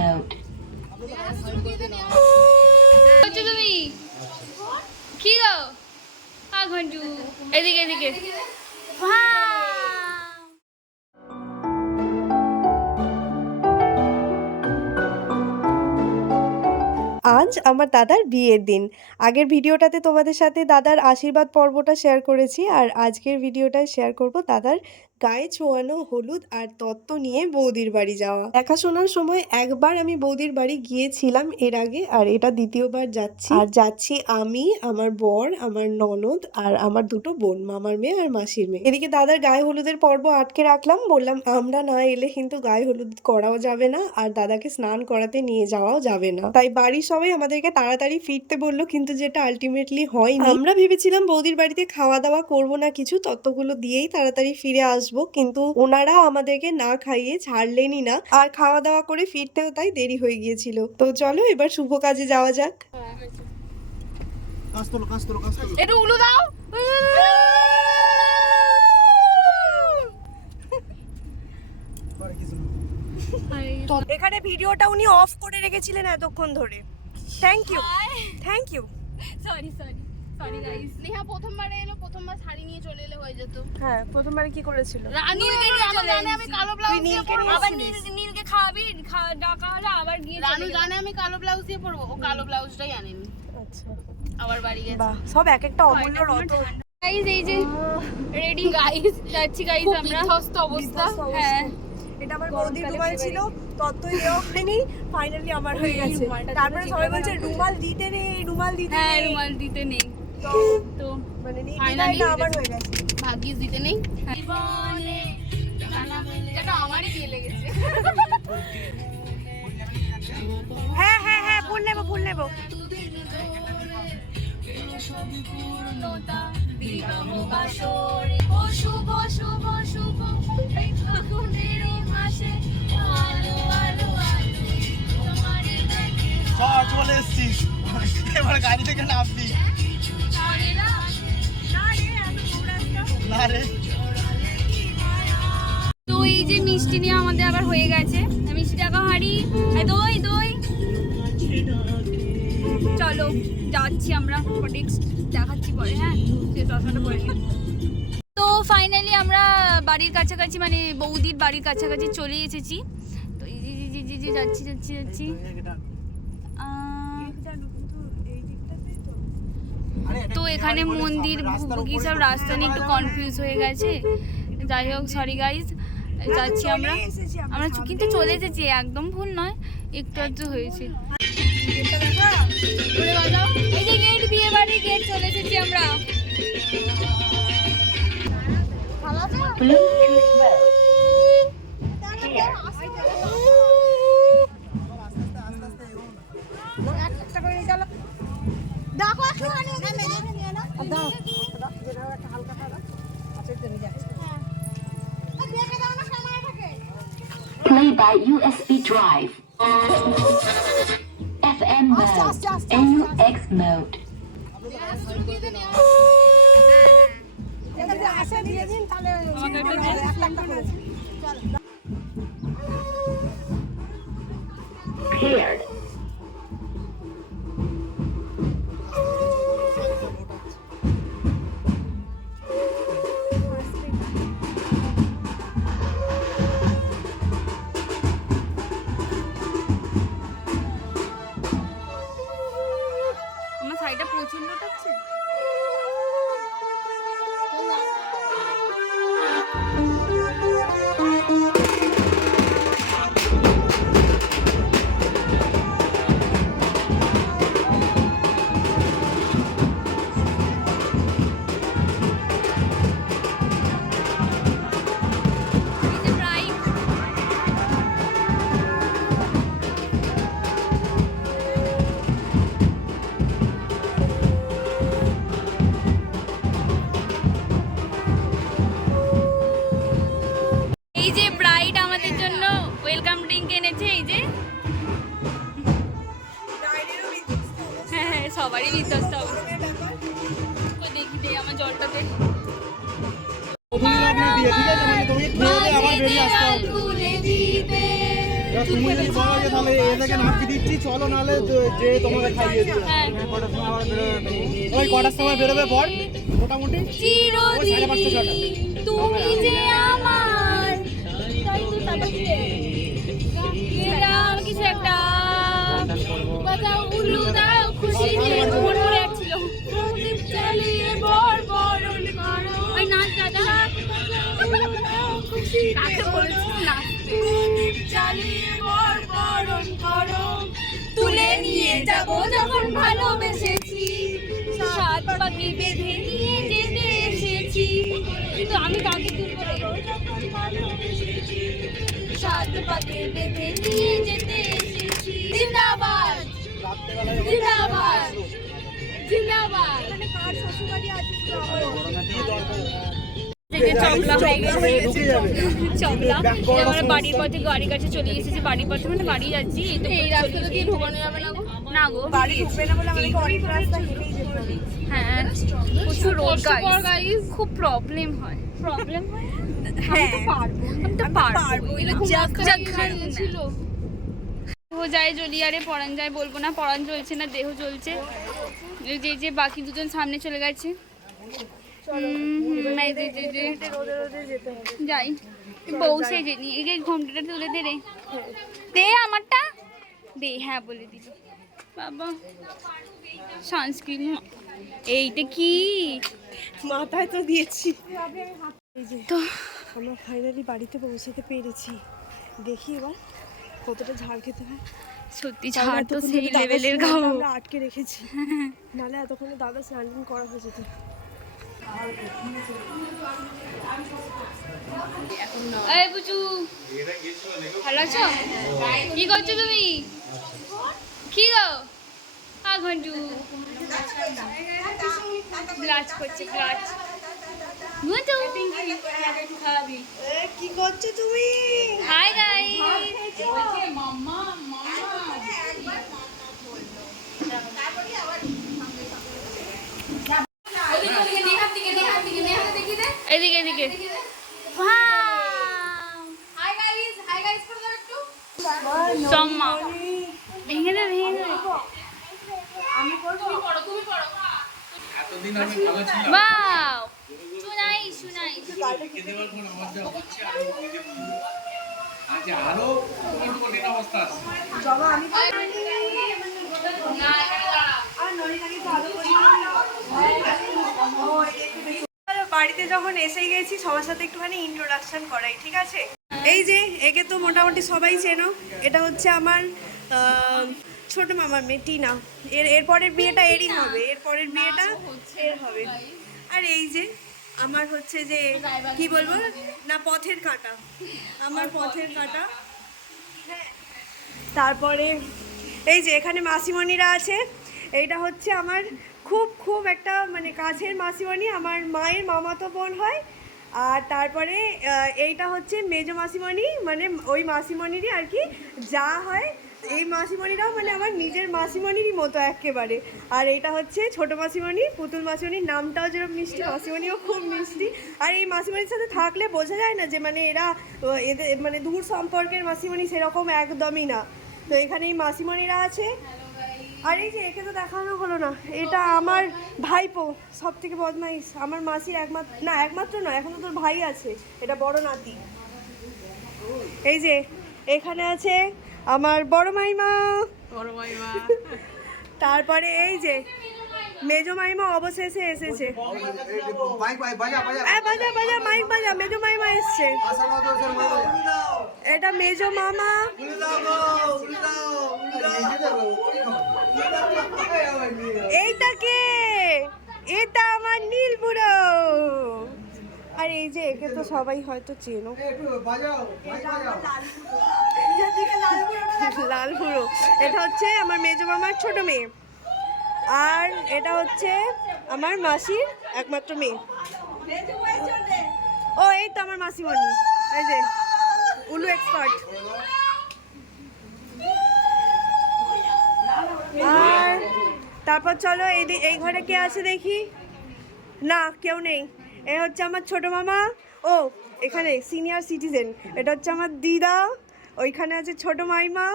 mode. তুমি কি গো ঘন্টু এদিকে এদিকে আজ আমার দাদার বিয়ের দিন। আগের ভিডিওটাতে তোমাদের সাথে দাদার আশীর্বাদ পর্বটা শেয়ার করেছি, আর আজকের ভিডিওটায় শেয়ার করব দাদার গায়ে ছোঁয়ানো হলুদ আর তত্ত্ব নিয়ে বৌদির বাড়ি যাওয়া। দেখাশোনার সময় একবার আমি বৌদির বাড়ি গিয়েছিলাম এর আগে, আর এটা দ্বিতীয়বার যাচ্ছি। আর যাচ্ছি আমি, আমার বর, আমার ননদ আর আমার দুটো বোন, মামার মেয়ে আর মাসির মেয়ে। এদিকে দাদার গায়ে হলুদের পর্ব আটকে রাখলাম, বললাম আমরা না এলে কিন্তু গায়ে হলুদ করাও যাবে না আর দাদাকে স্নান করাতে নিয়ে যাওয়াও যাবে না। তাই বাড়ির সবাই আমাদেরকে তাড়াতাড়ি ফিরতে বললো, কিন্তু যেটা আলটিমেটলি হয়নি। আমরা ভেবেছিলাম বৌদির বাড়িতে খাওয়া দাওয়া করবো না কিছু, তত্ত্বগুলো দিয়েই তাড়াতাড়ি ফিরে আসবো, কিন্তু ওনারা আমাদেরকে না খাইয়ে ছাড়লেনই না, আর খাওয়া দাওয়া করে ফিরতেও তাই দেরি হয়ে গিয়েছিল। তো চলো এবার শুভ কাজে যাওয়া যাক। একটু উলু দাও। এখানে ভিডিওটা উনি অফ করে রেখেছিলেন এতক্ষণ ধরে। Thank you, thank you. Sorry guys. Neha প্রথমবার এলো, প্রথমবার শাড়ি নিয়ে চলে এলে হয়ে যেত। হ্যাঁ, প্রথমবারে কি করেছিল? রানু জানে আমি কালো ব্লাউজ দিয়ে পরবো, আবার নীলকে খাওয়াবি, ডাকা হলে আবার গিয়ে রানু জানে আমি কালো ব্লাউজ দিয়ে পরবো, ও কালো ব্লাউজটাই আনেনি। আচ্ছা, আবার বাড়ি গেছে। বাহ, সব এক একটা অমূল্য রতন। গাইস এই যে রেডি গাইস, যাচ্ছি গাইস আমরা। বিধ্বস্ত অবস্থা। হ্যাঁ, এটা আমার বৌদির রুমাল ছিল, ততই দেওয়া হয়নি, ফাইনালি আমার হয়ে গেছে। তারপরে সবাই বলছে রুমাল দিতে নেই, রুমাল দিতে নেই। হ্যাঁ, রুমাল দিতে নেই। তো মানে ফাইনালি আমার হয়ে গেছে। ভাগ্যিস দিতে নেই। জীবনে এটা আমারই দিয়ে লেগেছে। হ্যাঁ হ্যাঁ হ্যাঁ, ফুল নেবো ফুল নেবো। চলে এসছিস, এবার গাড়ি থেকে নামবি না রে। তো এই যে মিষ্টি নিয়ে আমাদের আবার হয়ে গেছে, মিষ্টি টাকা হাড়ি, দই দই। চলো যাচ্ছি আমরা, নেক্সট দেখাচ্ছি পরে। হ্যাঁ, চশমাটা পরে নিই। তো ফাইনালি আমরা বাড়ির কাছাকাছি, মানে বৌদির বাড়ির কাছাকাছি চলে এসেছি। তো এই যে যাচ্ছি যাচ্ছি যাচ্ছি। তো এখানে মন্দির কি সব রাস্তা নিয়ে একটু কনফিউজ হয়ে গেছে। যাই হোক, সরি গাইজ, যাচ্ছি আমরা কিন্তু চলে এসেছি, একদম ভুল নয়, একটু একটু হয়েছে। এই যে গেট, বিয়ে বাড়ির গেট চলে এসেছি আমরা। Play by USB drive. FM mode. AUX mode. Cleared. আমার শাড়িটা প্রচন্ড টাচ্ছে। এই যে ব্রাইড আমাদের জন্য ওয়েলকাম ড্রিঙ্ক এনেছে। এই যে হ্যাঁ, সবারই বিধ্বস্ত অবস্থা। দেখি দে আমার জলটাতে। ঠিক আছে, মানে তুমি খেয়ে আবার বেরিয়ে আসতে হবে। এবার তুমি যদি বলো যে তাহলে এদেরকে নাপিয়ে দিচ্ছি চলো, নাহলে যে তোমাকে খাইয়ে দিবে। হ্যাঁ। ওই কটার সময় বেরোবে বল মোটামুটি? চিরদিন 5:30 ছটা। তুমি যে আমার, তাই তো তারপর কি রে? এরকম কিছু একটা বাজাও উল্লু দাও খুশি নিয়ে মন পড়ে যাচ্ছিল। প্রদীপ জ্বালিয়ে বরবরণ করো। ওই নাচ দাদা কাকে বলছিস নাচতে? প্রদীপ জ্বালিয়ে বরবরণ করো, তুলে নিয়ে যাব যখন ভালোবেসেছি, সাত পাখি বেঁধে নিয়ে যেতে এসেছি। কিন্তু আমি কাকে তুলবো রে? সাত পাখি বেঁধে নিয়ে যেতে এসেছি। জিন্দাবাদ জিন্দাবাদ জিন্দাবাদ। চপলা হয়ে গেছে, চপলা। আমরা বাড়ির পথে গাড়ির কাছে চলে এসেছি। বাড়ির পথে মানে বাড়ি যাচ্ছি। এই রাস্তাটা দিয়ে ঢোকানো যাবে না গো? না গো, বাড়ি ঢুকবে না বলে আমাদেরকে অনেক রাস্তা হেঁটেই যেতে হবে। হ্যাঁ, প্রচুর রোড গাইস, খুব প্রবলেম হয়। প্রবলেম হয়? হ্যাঁ, আমি তো পারবো। ছিল ও যায় জলিয়ারে, পরান যায় বলবো না, পরান চলছে না, দেহ চলছে। যে বাকি দুজন সামনে চলে গেছে। যাই বউ সেজে নি। এই ঘোমটাটা তুলে দে রে, দে আমারটা দে। হ্যাঁ বলে দিল বাবা। সানস্ক্রিন এইটা কি মাথায় তো দিয়েছি। তো আমরা ফাইনালি বাড়িতে পৌঁছাতে পেরেছি। দেখি এবার কতটা ঝাড় খেতে হয়। সত্যি ঝাড় তো সেই লেভেলের গাও। আমরা আটকে রেখেছি, নাহলে এতক্ষণে দাদা স্নান করা হয়ে যেত। এই বুচু, ভালো আছো? কি করছো তুমি? কি গো ঘন্টু ব্লাচ করছে, ব্লাচ। কি করছো তুমি? Hi guys. এদিকে এদিকে। চম্মা ভেঙে দে, ভেঙে দে। বাও, শুনাই শুনাই। বাড়িতে যখন এসে গেছি সবার সাথে একটুখানি ইন্ট্রোডাকশন করাই, ঠিক আছে? এই যে একে তো মোটামুটি সবাই চেনো। এটা হচ্ছে আমার ছোট মামার মেয়ে টিনা। এরপরের বিয়েটা এরই হবে, এরপরের বিয়েটা এর হবে। আর এই যে আমার হচ্ছে যে কি বলবো না, পথের কাঁটা, আমার পথের কাঁটা। হ্যাঁ, তারপরে এই যে এখানে মাসিমণিরা আছে। এইটা হচ্ছে আমার খুব খুব একটা মানে কাছের মাসিমণি, আমার মায়ের মামাতো বোন হয়। আর তারপরে এইটা হচ্ছে মেজো মাসিমণি, মানে ওই মাসিমণিরই আর কি যা হয়। এই মাসিমণিরাও মানে আমার নিজের মাসিমণিরই মতো একেবারে। আর এটা হচ্ছে ছোটো মাসিমণি, পুতুল মাসিমণির নামটাও যেরকম মিষ্টি, মাসিমণিও খুব মিষ্টি। আর এই মাসিমণির সাথে থাকলে বোঝা যায় না যে মানে এরা এদের মানে দূর সম্পর্কের মাসিমণি, সেরকম একদমই না। তো এখানে এই মাসিমণিরা আছে। আর এই যে একে তো দেখানো হলো না, এটা আমার ভাইপো, সব থেকে বদমাইশ। আমার মাসির একমাত্র নয়, এখন তো তোর ভাই আছে, এটা বড় নাতি। এই যে এখানে আছে আমার বড় মাইমা। তারপরে এই যে মেজো মাইমা অবশেষে এসেছে। বাজা বাজা মাইক বাজা, মেজো মাইমা এসছে। এটা মেজো মামা। এইটা কে? এটা আমার নীল বুড়ো। আর এই যে একে তো সবাই হয়তো চেনো, লাল বুড়ো। এটা হচ্ছে আমার মেজো মামার ছোট মেয়ে। আর এটা হচ্ছে আমার মাসির একমাত্র মেয়ে। ও এই তো আমার মাসিমণি, এই যে উলু এক্সপার্ট। আর তারপর চলো এই ঘরে কে আছে দেখি। না, কেউ নেই। এ হচ্ছে আমার ছোট মামা। ও এখানে সিনিয়র সিটিজেন, এটা হচ্ছে আমার দিদা। ওইখানে আছে ছোট মাইমা,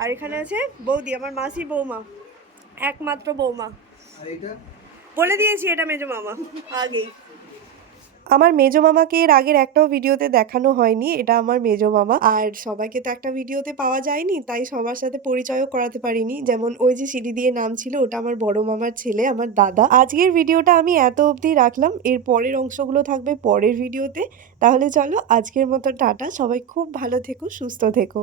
আর এখানে আছে বৌদি, আমার মাসি বৌমা, একমাত্র বৌমা। আর এটা বলে দিয়েছি এটা মেজো মামা আগেই। আমার মেজো মামাকে এর আগের একটাও ভিডিওতে দেখানো হয়নি, এটা আমার মেজো মামা। আর সবাইকে তো একটা ভিডিওতে পাওয়া যায়নি, তাই সবার সাথে পরিচয়ও করাতে পারিনি। যেমন ওই যে সিঁড়ি দিয়ে নাম ছিল, ওটা আমার বড় মামার ছেলে, আমার দাদা। আজকের ভিডিওটা আমি এত অবধি রাখলাম, এর পরের অংশগুলো থাকবে পরের ভিডিওতে। তাহলে চলো আজকের মতো টাটা, সবাই খুব ভালো থেকো, সুস্থ থেকো।